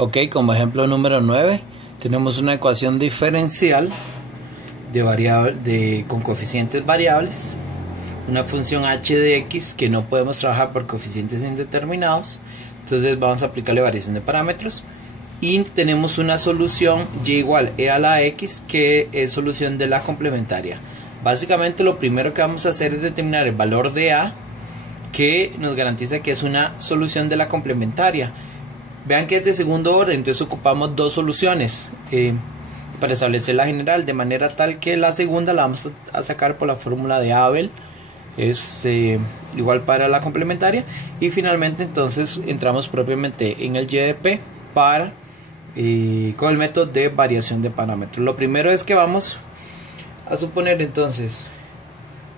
Ok, como ejemplo número 9, tenemos una ecuación diferencial con coeficientes variables, una función h de x que no podemos trabajar por coeficientes indeterminados, entonces vamos a aplicarle variación de parámetros y tenemos una solución y igual e a la x que es solución de la complementaria. Básicamente lo primero que vamos a hacer es determinar el valor de a, que nos garantiza que es una solución de la complementaria. Vean que es de segundo orden, entonces ocupamos dos soluciones para establecer la general, de manera tal que la segunda la vamos a sacar por la fórmula de Abel, es igual para la complementaria, y finalmente entonces entramos propiamente en el y de p para con el método de variación de parámetros. Lo primero es que vamos a suponer entonces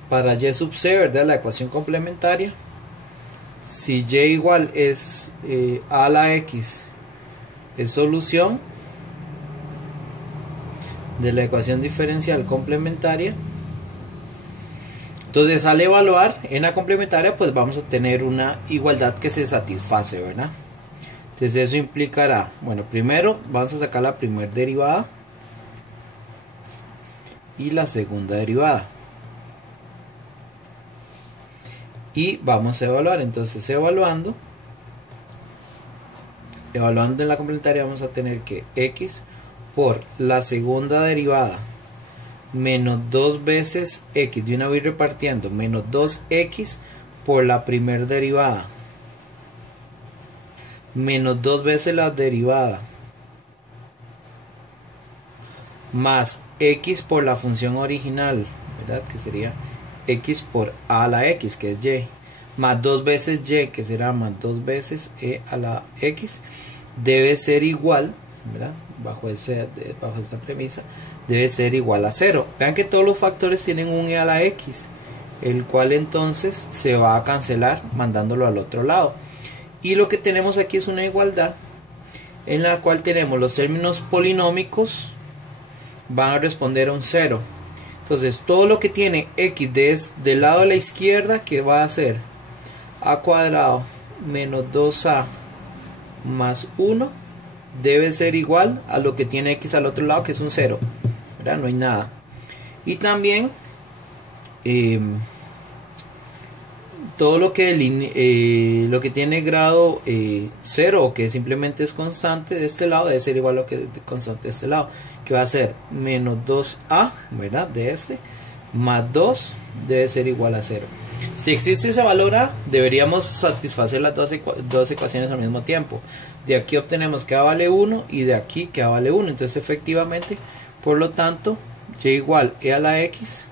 para y sub c, ¿verdad?, la ecuación complementaria, si y igual es a la x es solución de la ecuación diferencial complementaria, entonces al evaluar en la complementaria pues vamos a tener una igualdad que se satisface, ¿verdad? Entonces eso implicará, bueno, primero vamos a sacar la primera derivada y la segunda derivada y vamos a evaluar. Entonces evaluando en la complementaria vamos a tener que x por la segunda derivada menos 2 veces x, de una vez repartiendo, menos 2x por la primera derivada menos 2 veces la derivada más x por la función original, ¿verdad?, que sería x por a a la x, que es y, más 2 veces y, que será más 2 veces e a la x, debe ser igual, ¿verdad?, bajo esta premisa, debe ser igual a 0. Vean que todos los factores tienen un e a la x, el cual entonces se va a cancelar mandándolo al otro lado. Y lo que tenemos aquí es una igualdad en la cual tenemos los términos polinómicos van a responder a un 0. Entonces todo lo que tiene x del lado de la izquierda, que va a ser a cuadrado menos 2a más 1, debe ser igual a lo que tiene x al otro lado, que es un 0, ¿verdad? No hay nada. Y también todo lo que tiene grado 0, o que simplemente es constante de este lado, debe ser igual a lo que es constante de este lado, que va a ser menos 2a, ¿verdad?, de este, más 2 debe ser igual a 0. Si existe ese valor a, deberíamos satisfacer las dos ecuaciones al mismo tiempo. De aquí obtenemos que a vale 1 y de aquí que a vale 1. Entonces efectivamente, por lo tanto, y igual e a la x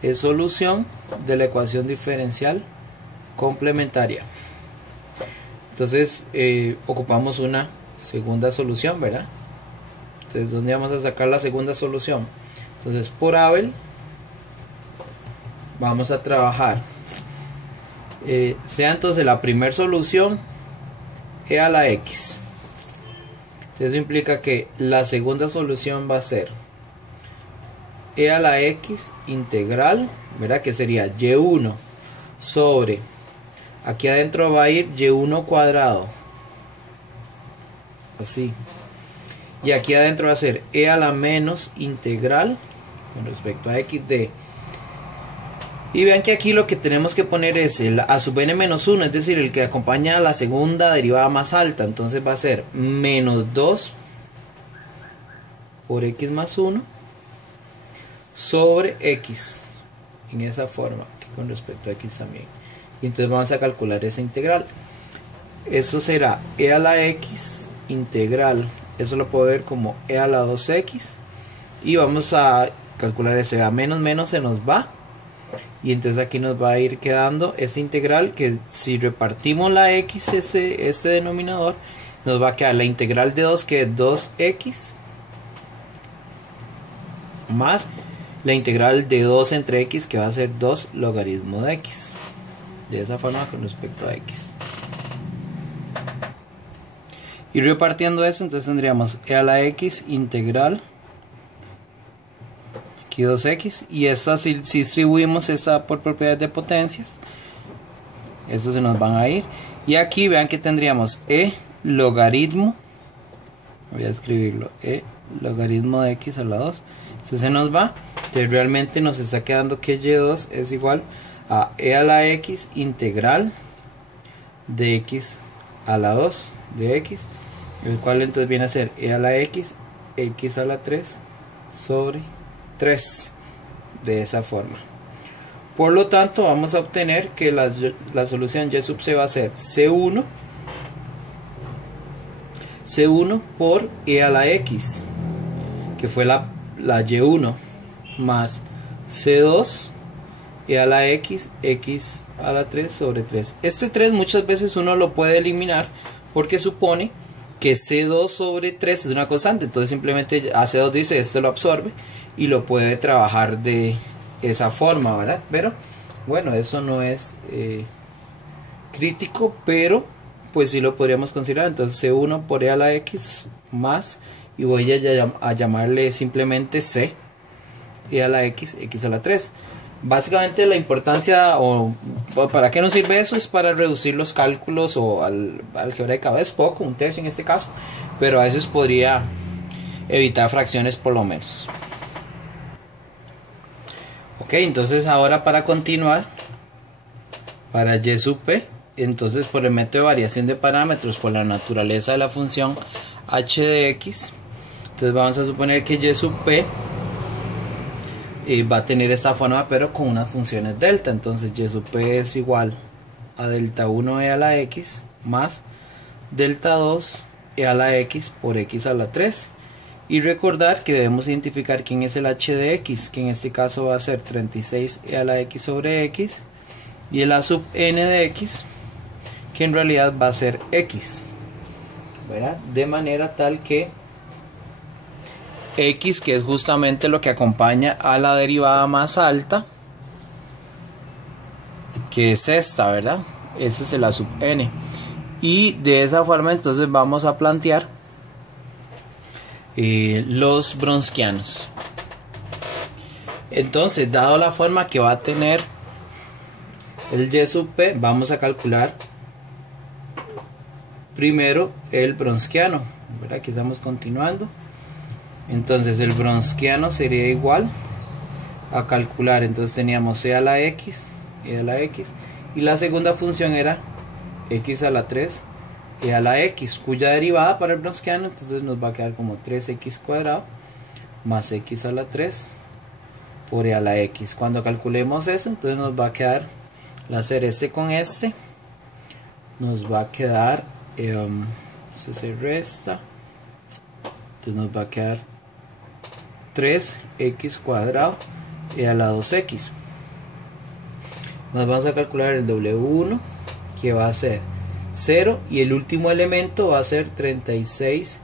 es solución de la ecuación diferencial complementaria. Entonces ocupamos una segunda solución, ¿verdad? Entonces, ¿dónde vamos a sacar la segunda solución? Entonces, por Abel vamos a trabajar sea entonces la primera solución e a la x. Entonces eso implica que la segunda solución va a ser e a la x integral, ¿verdad?, que sería y1 sobre, aquí adentro va a ir y1 cuadrado, así, y aquí adentro va a ser e a la menos integral con respecto a x de. Y vean que aquí lo que tenemos que poner es el a sub n menos 1, es decir, el que acompaña a la segunda derivada más alta. Entonces va a ser menos 2 por x más 1 sobre x, en esa forma, que con respecto a x también. Y entonces vamos a calcular esa integral. Eso será e a la x integral, eso lo puedo ver como e a la 2x. Y vamos a calcular ese a menos menos, se nos va. Y entonces aquí nos va a ir quedando esta integral, que si repartimos la x, este denominador, nos va a quedar la integral de 2, que es 2x, más la integral de 2 entre x, que va a ser 2 logaritmo de x. De esa forma con respecto a x. Y repartiendo eso, entonces tendríamos e a la x integral, aquí 2x, y esta, si distribuimos esta por propiedades de potencias, estos se nos van a ir. Y aquí vean que tendríamos e logaritmo voy a escribirlo, e logaritmo de x a la 2. Entonces se nos va. Entonces realmente nos está quedando que y2 es igual a e a la x integral de x a la 2 de x, el cual entonces viene a ser e a la x, x a la 3 sobre 3, de esa forma. Por lo tanto vamos a obtener que la solución y sub c va a ser c1 por e a la x, que fue la y1, más c2 e a la x, x a la 3 sobre 3. Este 3 muchas veces uno lo puede eliminar porque supone que c2 sobre 3 es una constante, entonces simplemente a c2 dice este lo absorbe y lo puede trabajar de esa forma, ¿verdad? Pero bueno, eso no es crítico, pero pues sí lo podríamos considerar. Entonces c1 por e a la x más, y voy a llamarle simplemente c e a la x, x a la 3. Básicamente la importancia o para qué nos sirve eso es para reducir los cálculos o álgebra de cabeza, es poco, un tercio en este caso, pero a veces podría evitar fracciones por lo menos. Ok, entonces ahora para continuar, para y sub p, entonces por el método de variación de parámetros por la naturaleza de la función h de x, entonces vamos a suponer que y sub p va a tener esta forma pero con unas funciones delta. Entonces y sub p es igual a delta 1 e a la x más delta 2 e a la x por x a la 3, y recordar que debemos identificar quién es el h de x, que en este caso va a ser 36 e a la x sobre x, y el a sub n de x, que en realidad va a ser x, ¿verdad? De manera tal que x, que es justamente lo que acompaña a la derivada más alta, que es esta, ¿verdad? Ese es el a sub n. Y de esa forma entonces vamos a plantear los bronsquianos. Entonces, dado la forma que va a tener el y sub p, vamos a calcular primero el bronsquiano, ¿verdad? Aquí estamos continuando. Entonces el bronsquiano sería igual a calcular, entonces teníamos e a la x, y la segunda función era x a la 3 e a la x, cuya derivada para el bronsquiano entonces nos va a quedar como 3x cuadrado más x a la 3 por e a la x. Cuando calculemos eso, entonces nos va a quedar, al hacer este con este, nos va a quedar, eso se resta, entonces nos va a quedar 3x cuadrado e a la 2x. Nos vamos a calcular el W1, que va a ser 0, y el último elemento va a ser 36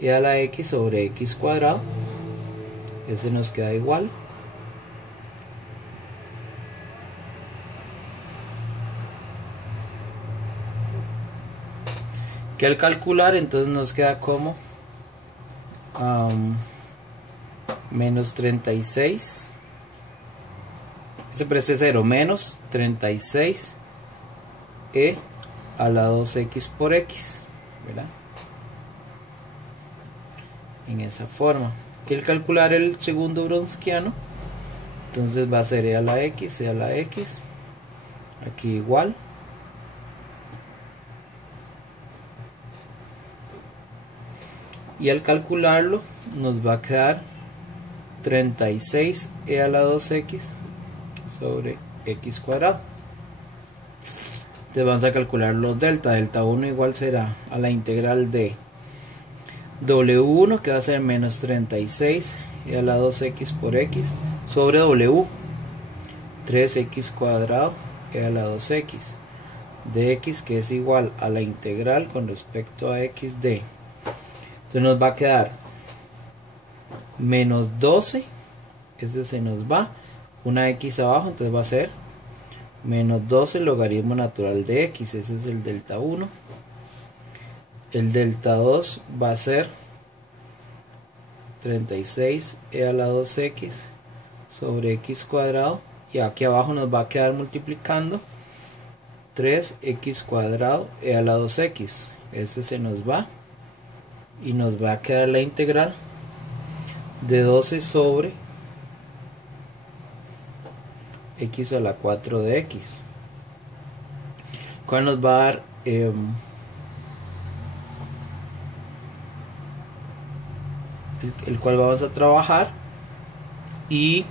e a la x sobre x cuadrado. Ese nos queda igual. Que al calcular entonces nos queda como menos 36, ese parece 0, menos 36 e a la 2x por x, ¿verdad? En esa forma. Que al calcular el segundo bronsquiano, entonces va a ser e a la x, aquí igual. Y al calcularlo nos va a quedar 36 e a la 2x sobre x cuadrado. Entonces vamos a calcular los delta. Delta 1 igual será a la integral de W1, que va a ser menos 36 e a la 2x por x sobre W, 3x cuadrado e a la 2x de x, que es igual a la integral con respecto a x de. Entonces nos va a quedar menos 12, ese se nos va, una x abajo, entonces va a ser menos 12 logaritmo natural de x, ese es el delta 1. El delta 2 va a ser 36 e a la 2x sobre x cuadrado, y aquí abajo nos va a quedar multiplicando 3x cuadrado e a la 2x, ese se nos va, y nos va a quedar la integral de 12 sobre x a la 4 de x, cual nos va a dar el cual vamos a trabajar, y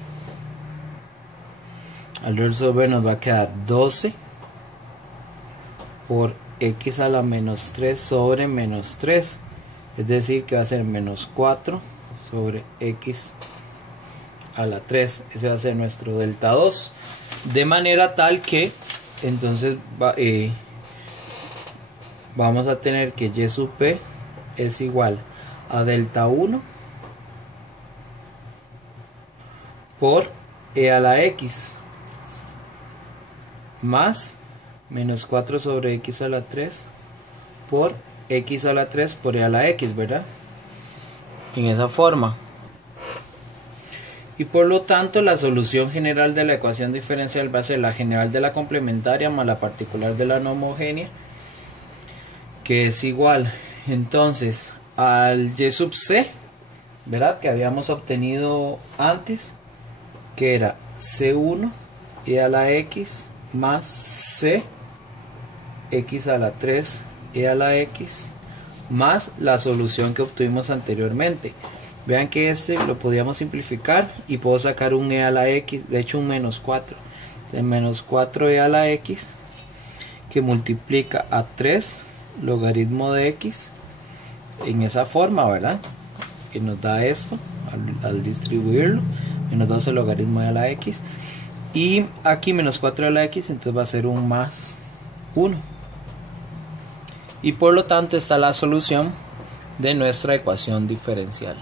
al resolver nos va a quedar 12 por x a la menos 3 sobre menos 3, es decir que va a ser menos 4 sobre x a la 3. Ese va a ser nuestro delta 2, de manera tal que entonces vamos a tener que y sub p es igual a delta 1 por e a la x más menos 4 sobre x a la 3 por x a la 3 por e a la x, ¿verdad? En esa forma. Y por lo tanto la solución general de la ecuación diferencial va a ser la general de la complementaria más la particular de la no homogénea, que es igual entonces al y sub c, ¿verdad? Que habíamos obtenido antes, que era c1 e a la x más c x a la 3 e a la x más la solución que obtuvimos anteriormente. Vean que este lo podíamos simplificar y puedo sacar un e a la x, de hecho un menos 4, de menos 4 e a la x, que multiplica a 3 logaritmo de x en esa forma, ¿verdad? Que nos da esto al distribuirlo, menos 12 logaritmo de a la x, y aquí menos 4 a la x, entonces va a ser un más 1, y por lo tanto está la solución de nuestra ecuación diferencial.